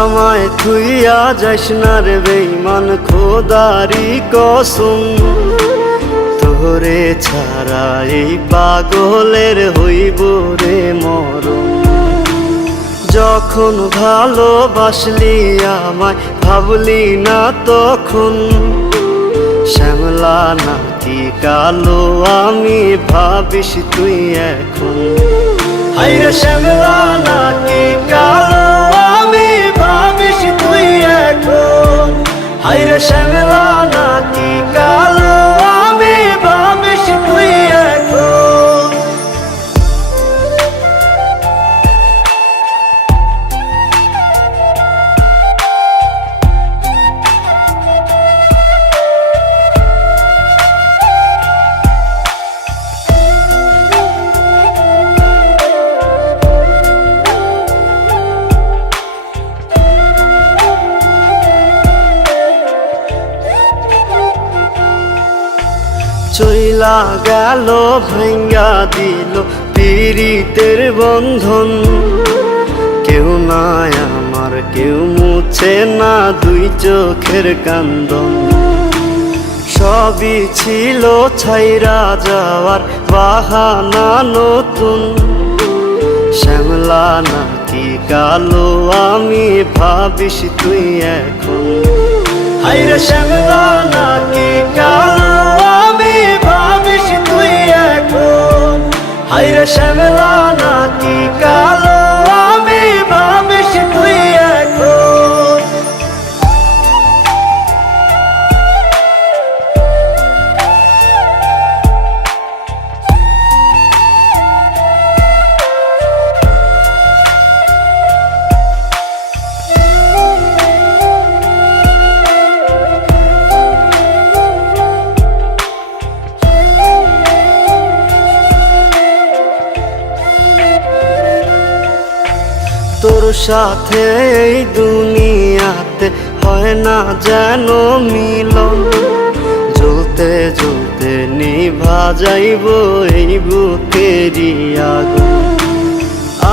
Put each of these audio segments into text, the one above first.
আমায় থুইয়া যাস না রে বেঈমান, খোদারি কসম। তোরে ছাড়া এই পাগলের হইব রে মরণ। যখন ভালোবাসলি আমায় ভাবলি না তখন, শ্যামলা নাকি কালো আমি ভাবিস তুই এখন। হায়রে শ্যামলা নাকি কালো আমি ভাবিস তুই এখন। হায়রে শ্যামলা নাকি কালো আমি ভাবিস তুই এখন। চইলা গেল ভাঙ্গা দিল পীড়িতের বন্ধন। কেউ নাই আমার, কেউ মুছে না দুই চোখের কান্দন। সবই ছিল ছাইরা যাওয়ার বাহানা নতুন। শ্যামলা নাকি কালো আমি ভাবিস তুই এখন। হায়রে শ্যামলা নাকি কালো আমি ভাবিস তুই এখন। হায়রে শ্যামলা নাকি কালো আমি ভাবিস তুই এখন। তোর সাথে এই দুনিয়াতে হয় না যেন মিলন। জ্বলতে জ্বলতে নিভা যাইব এই বুকেরই আগুন।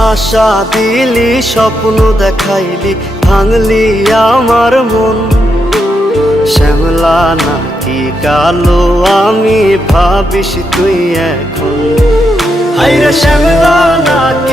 আশা দিলি, স্বপ্ন দেখাইলি, ভাঙলি আমার মন। শ্যামলা নাকি কালো আমি ভাবিস তুই এখন। হায়রে শ্যামলা নাকি